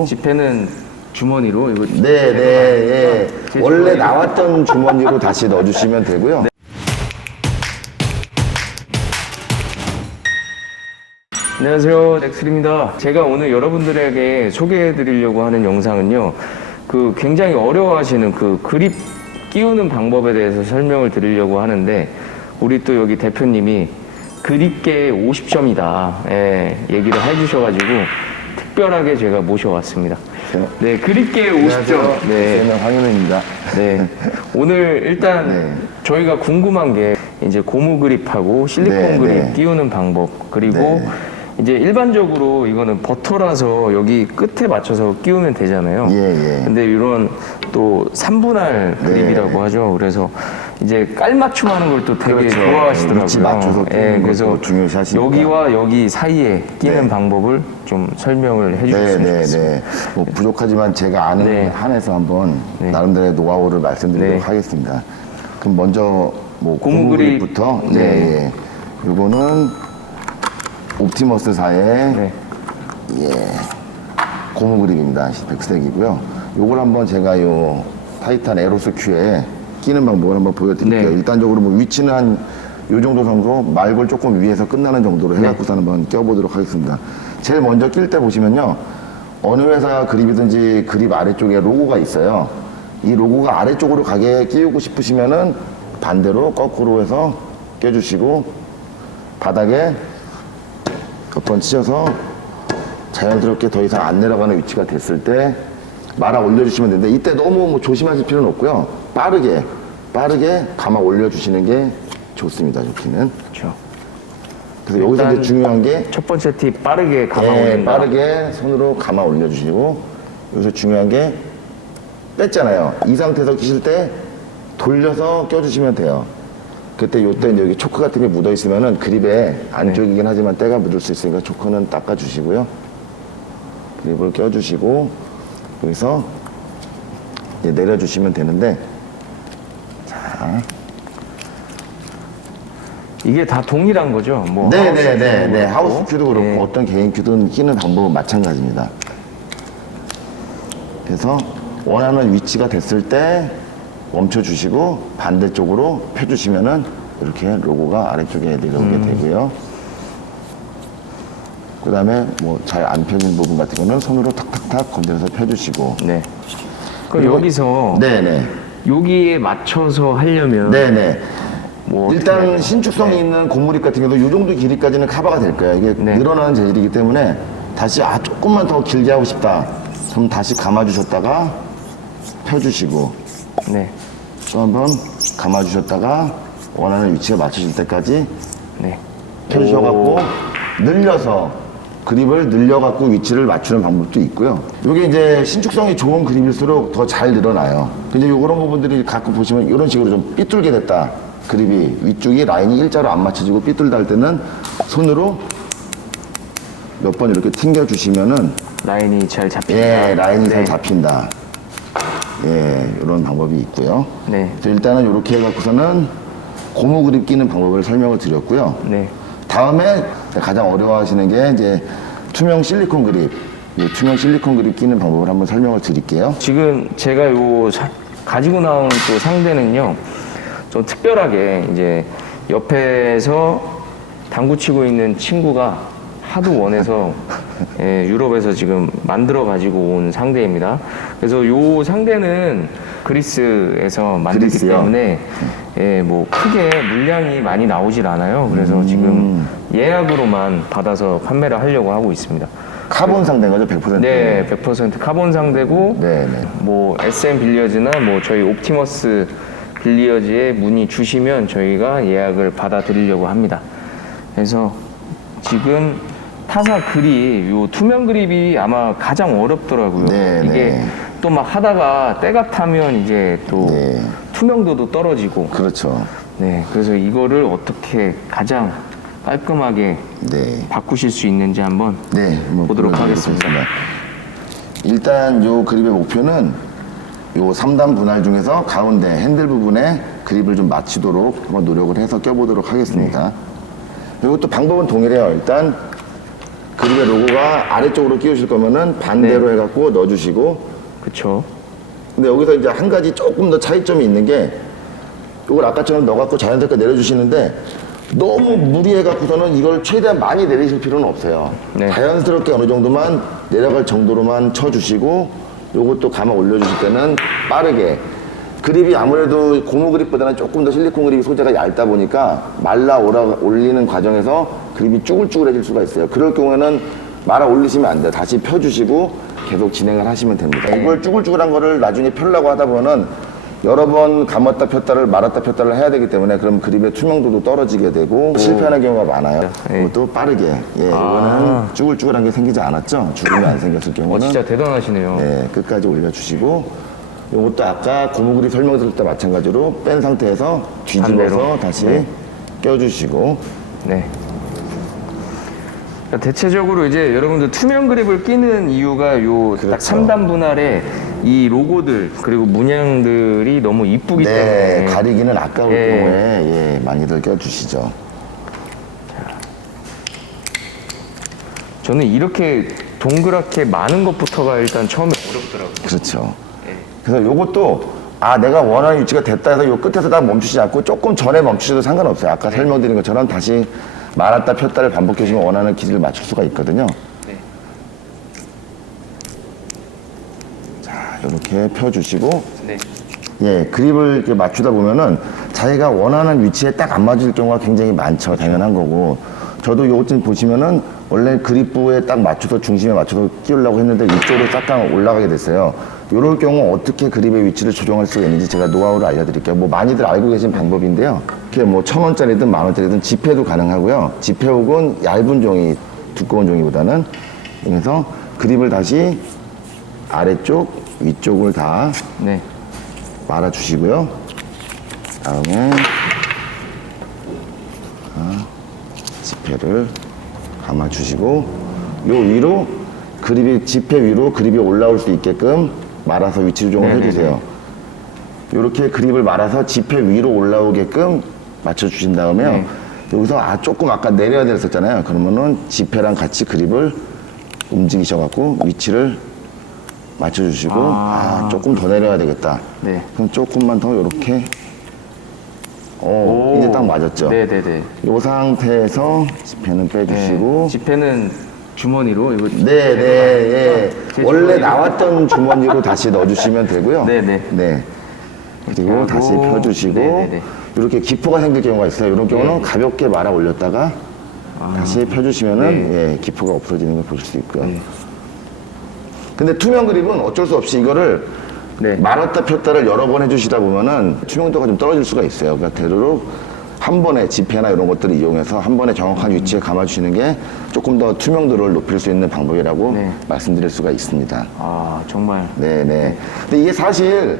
주시고 지폐는 주머니로 이거 네, 네, 예. 제 원래 주머니로. 나왔던 주머니로 다시 넣어주시면 되고요. 안녕하세요 넥슬입니다 제가 오늘 여러분들에게 소개해 드리려고 하는 영상은요 그 굉장히 어려워하시는 그 그립 끼우는 방법에 대해서 설명을 드리려고 하는데 우리 또 여기 대표님이 그립계 50점이다 예, 얘기를 해주셔가지고 특별하게 제가 모셔왔습니다 네 그립계 50점 네. 세명 황현우입니다. 네. 오늘 일단 네. 저희가 궁금한 게 이제 고무 그립하고 실리콘 네, 그립 네. 끼우는 방법 그리고 네. 이제 일반적으로 이거는 버터라서 여기 끝에 맞춰서 끼우면 되잖아요. 예, 예. 근데 이런 또 3분할 그립이라고 하죠. 그래서 이제 깔맞춤 하는 걸 또 되게 그렇죠. 좋아하시더라고요. 위치 맞춰서 끼우는 그래서 것도 중요시 하시니까. 여기와 여기 사이에 끼는 네. 방법을 좀 설명을 네, 해주셨으면 네, 좋겠습니다. 네. 뭐 부족하지만 제가 아는 네. 한에서 한번 네. 나름대로의 노하우를 말씀드리도록 네. 하겠습니다. 그럼 먼저 뭐 고무 고무 그립. 네. 네. 예. 요거는 옵티머스사의 네. 고무 그립입니다. 백색이고요. 요걸 한번 제가 요 타이탄 에로스 큐에 끼는 방법을 한번 보여드릴게요. 네. 일단적으로 뭐 위치는 한 요 정도 정도 말골 조금 위에서 끝나는 정도로 해갖고서 한번 껴보도록 하겠습니다. 제일 먼저 낄 때 보시면요. 어느 회사 그립이든지 그립 아래쪽에 로고가 있어요. 이 로고가 아래쪽으로 가게 끼우고 싶으시면은 반대로 거꾸로 해서 껴주시고 바닥에 몇 번 치셔서 자연스럽게 더 이상 안 내려가는 위치가 됐을 때 말아 올려주시면 되는데 이때 너무 뭐 조심하실 필요는 없고요. 빠르게 빠르게 감아 올려주시는 게 좋습니다. 좋기는. 그렇죠. 그래서 여기서 일단 이제 중요한 게 첫 번째 팁 빠르게 감아 예, 올린다. 빠르게 손으로 감아 올려주시고 여기서 중요한 게 뺐잖아요. 이 상태에서 끼실 때 돌려서 껴주시면 돼요. 그때 요때 여기 초크 같은 게 묻어 있으면은 그립에 안쪽이긴 하지만 때가 묻을 수 있으니까 초크는 닦아 주시고요. 그립을 껴 주시고 여기서 이제 내려 주시면 되는데 자, 이게 다 동일한 거죠? 뭐 네네네네 큐도 하우스 그렇고. 큐도 그렇고 네. 어떤 개인 큐든 끼는 방법은 마찬가지입니다. 그래서 원하는 위치가 됐을 때 멈춰 주시고 반대쪽으로 펴 주시면은 이렇게 로고가 아래쪽에 내려오게 음. 되고요. 그 다음에 뭐 잘 안 펴진 부분 같은 거는 손으로 탁탁탁 건드려서 펴주시고. 네. 그럼 그리고- 여기서 네네. 여기에 맞춰서 하려면 네네. 뭐 일단 신축성이 있는 고무립 같은 경우도 이 정도 길이까지는 커버가 될 거예요. 이게 네. 늘어나는 재질이기 때문에 다시 아 조금만 더 길게 하고 싶다. 그럼 다시 감아주셨다가 펴주시고 네. 또 한 번 감아주셨다가 원하는 위치에 맞추실 때까지 네. 펴주셔갖고 늘려서 그립을 늘려갖고 위치를 맞추는 방법도 있고요. 이게 이제 신축성이 좋은 그립일수록 더 잘 늘어나요. 근데 이런 부분들이 가끔 보시면 이런 식으로 좀 삐뚤게 됐다. 그립이 위쪽이 라인이 일자로 안 맞춰지고 삐뚤다 할 때는 손으로 몇 번 이렇게 튕겨주시면은 라인이 잘 잡힌다. 예, 라인이 잘 네. 잡힌다. 예, 이런 방법이 있고요. 네. 일단은 이렇게 해갖고서는 고무 그립 끼는 방법을 설명을 드렸고요. 네. 다음에 가장 어려워하시는 게 이제 투명 실리콘 그립. 이 투명 실리콘 그립 끼는 방법을 한번 설명을 드릴게요. 지금 제가 요 사- 가지고 나온 또 상대는요. 좀 특별하게 이제 옆에서 당구 치고 있는 친구가 하도 원해서 예, 유럽에서 지금 만들어 가지고 온 상대입니다. 그래서 요 상대는 그리스에서 만들기 그리스요? 때문에 예, 뭐 크게 물량이 많이 나오질 않아요. 그래서 음. 지금 예약으로만 받아서 판매를 하려고 하고 있습니다. 카본 상대인 거죠, 100%? 네, 100% 카본 상대고 네, 네. 뭐 SM 빌리어즈나 뭐 저희 옵티머스 빌리어즈에 문의 주시면 저희가 예약을 받아 드리려고 합니다. 그래서 지금 타사 그립, 요 투명 그립이 아마 가장 어렵더라고요. 네, 이게 네. 또 막 하다가 때가 타면 이제 또 네. 투명도도 떨어지고 그렇죠. 네, 그래서 이거를 어떻게 가장 깔끔하게 네. 바꾸실 수 있는지 한번 네, 한번 보도록. 하겠습니다. 일단 요 그립의 목표는 요 3단 분할 중에서 가운데 핸들 부분에 그립을 좀 맞추도록 한번 노력을 해서 껴보도록 하겠습니다. 네. 이것도 방법은 동일해요. 일단 그립의 로고가 아래쪽으로 끼우실 거면은 반대로 해갖고 넣어주시고 그쵸. 근데 여기서 이제 한 가지 조금 더 차이점이 있는 게 이걸 아까처럼 넣어갖고 자연스럽게 내려주시는데 너무 무리해갖고서는 이걸 최대한 많이 내리실 필요는 없어요. 네. 자연스럽게 어느 정도만 내려갈 정도로만 쳐주시고 요것도 감아 올려주실 때는 빠르게 그립이 아무래도 고무 그립보다는 조금 더 실리콘 그립이 소재가 얇다 보니까 말라 올라 올리는 과정에서 그립이 쭈글쭈글해질 수가 있어요. 그럴 경우에는 말아 올리시면 안 돼요. 다시 펴주시고 계속 진행을 하시면 됩니다. 이걸 쭈글쭈글한 거를 나중에 펴려고 하다 보면은 여러 번 감았다 폈다를 말았다 폈다를 해야 되기 때문에 그럼 그립의 투명도도 떨어지게 되고 실패하는 경우가 많아요. 네. 그것도 빠르게. 예, 이거는 쭈글쭈글한 게 생기지 않았죠. 죽음이 안 생겼을 어, 경우는 진짜 대단하시네요. 네, 끝까지 올려주시고 이것도 아까 고무 그립 설명드릴 때 마찬가지로 뺀 상태에서 뒤집어서 반대로. 다시 네. 껴주시고 네. 그러니까 대체적으로 이제 여러분들 투명 그립을 끼는 이유가 요 딱 그렇죠. 3단 분할에 이 로고들 그리고 문양들이 너무 이쁘기 네, 때문에 가리기는 아까울 예. 경우에 예, 많이들 껴주시죠. 저는 이렇게 동그랗게 많은 것부터가 일단 처음에 어렵더라고요. 그렇죠. 예. 그래서 요것도 아 내가 원하는 위치가 됐다 해서 요 끝에서 다 멈추지 않고 조금 전에 멈추셔도 상관없어요. 아까 설명드린 것처럼 다시 말았다 폈다를 반복해 주시면 원하는 길이를 맞출 수가 있거든요. 네. 자, 이렇게 펴주시고 네. 예, 그립을 이렇게 맞추다 보면은 자기가 원하는 위치에 딱 안 맞을 경우가 굉장히 많죠. 당연한 거고. 저도 요것 좀 보시면은 원래 그립부에 딱 맞춰서 중심에 맞춰서 끼우려고 했는데 이쪽으로 싹강 올라가게 됐어요. 이럴 경우 어떻게 그립의 위치를 조정할 수가 있는지 제가 노하우를 알려드릴게요. 뭐 많이들 알고 계신 방법인데요. 이렇게 뭐 천 원짜리든 만 원짜리든 지폐도 가능하고요. 지폐 혹은 얇은 종이, 두꺼운 종이보다는 그래서 그립을 다시 아래쪽, 위쪽을 다 네. 말아주시고요. 다음에 아, 지폐를 감아주시고 요 위로 그립이 지폐 위로 그립이 올라올 수 있게끔 말아서 위치 조정을 네네네. 해주세요. 이렇게 그립을 말아서 지폐 위로 올라오게끔 맞춰주신 다음에요. 네. 여기서 아 조금 아까 내려야 됐었잖아요. 그러면은 지폐랑 같이 그립을 움직이셔갖고 위치를 맞춰주시고 아. 아, 조금 더 내려야 되겠다. 네. 그럼 조금만 더 이렇게 어, 이제 딱 맞았죠. 네네네. 이 상태에서 지폐는 빼주시고 네. 지폐는 주머니로 이거 네, 네, 예. 제 원래 주머니로. 나왔던 주머니로 다시 넣어주시면 되고요. 네, 네. 네. 그리고 하고, 다시 펴주시고 네, 네, 네. 이렇게 기포가 생길 경우가 있어요. 이런 경우는 네. 가볍게 말아 올렸다가 다시 펴주시면은 네. 예, 기포가 없어지는 걸 보실 수 있고요. 네. 근데 투명 그립은 어쩔 수 없이 이거를 네. 말았다 폈다를 여러 번 해주시다 보면은 투명도가 좀 떨어질 수가 있어요. 그러니까 되도록 한 번에 지폐나 이런 것들을 이용해서 한 번에 정확한 위치에 감아주시는 게 조금 더 투명도를 높일 수 있는 방법이라고 네. 말씀드릴 수가 있습니다. 아 정말 네네. 근데 이게 사실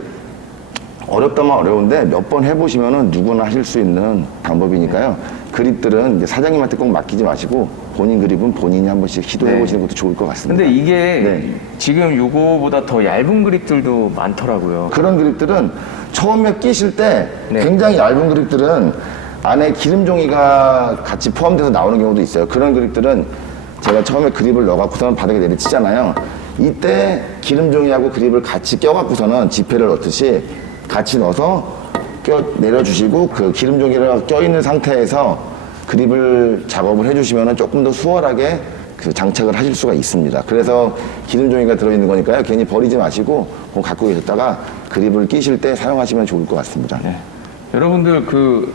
어렵다면 어려운데 몇 번 해보시면은 누구나 하실 수 있는 방법이니까요. 그립들은 이제 사장님한테 꼭 맡기지 마시고 본인 그립은 본인이 한 번씩 시도해 보시는 것도 좋을 것 같습니다. 근데 이게 네. 지금 요거보다 더 얇은 그립들도 많더라고요. 그런 그립들은 처음에 끼실 때 네. 굉장히 얇은 그립들은 안에 기름 종이가 같이 포함돼서 나오는 경우도 있어요. 그런 그립들은 제가 처음에 그립을 넣어갖고서는 바닥에 내리치잖아요. 이때 기름 종이하고 그립을 같이 껴갖고서는 지폐를 넣듯이 같이 넣어서 껴 내려주시고 그 기름 종이가 껴있는 상태에서 그립을 작업을 해주시면 조금 더 수월하게 그 장착을 하실 수가 있습니다. 그래서 기름 종이가 들어있는 거니까요. 괜히 버리지 마시고 그거 갖고 계셨다가 그립을 끼실 때 사용하시면 좋을 것 같습니다. 네. 여러분들 그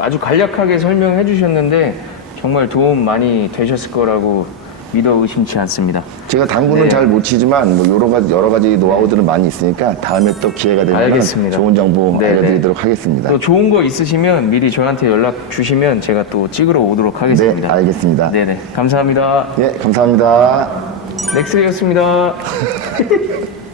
아주 간략하게 설명해 주셨는데 정말 도움 많이 되셨을 거라고 믿어 의심치 않습니다. 제가 당구는 네. 잘 못 치지만 뭐 여러 가지 여러 가지 노하우들은 많이 있으니까 다음에 또 기회가 되면 알겠습니다. 좋은 정보 네, 알려드리도록 하겠습니다. 또 좋은 거 있으시면 미리 저한테 연락 주시면 제가 또 찍으러 오도록 네, 하겠습니다. 알겠습니다. 네네. 감사합니다. 예, 감사합니다. 넥스였습니다.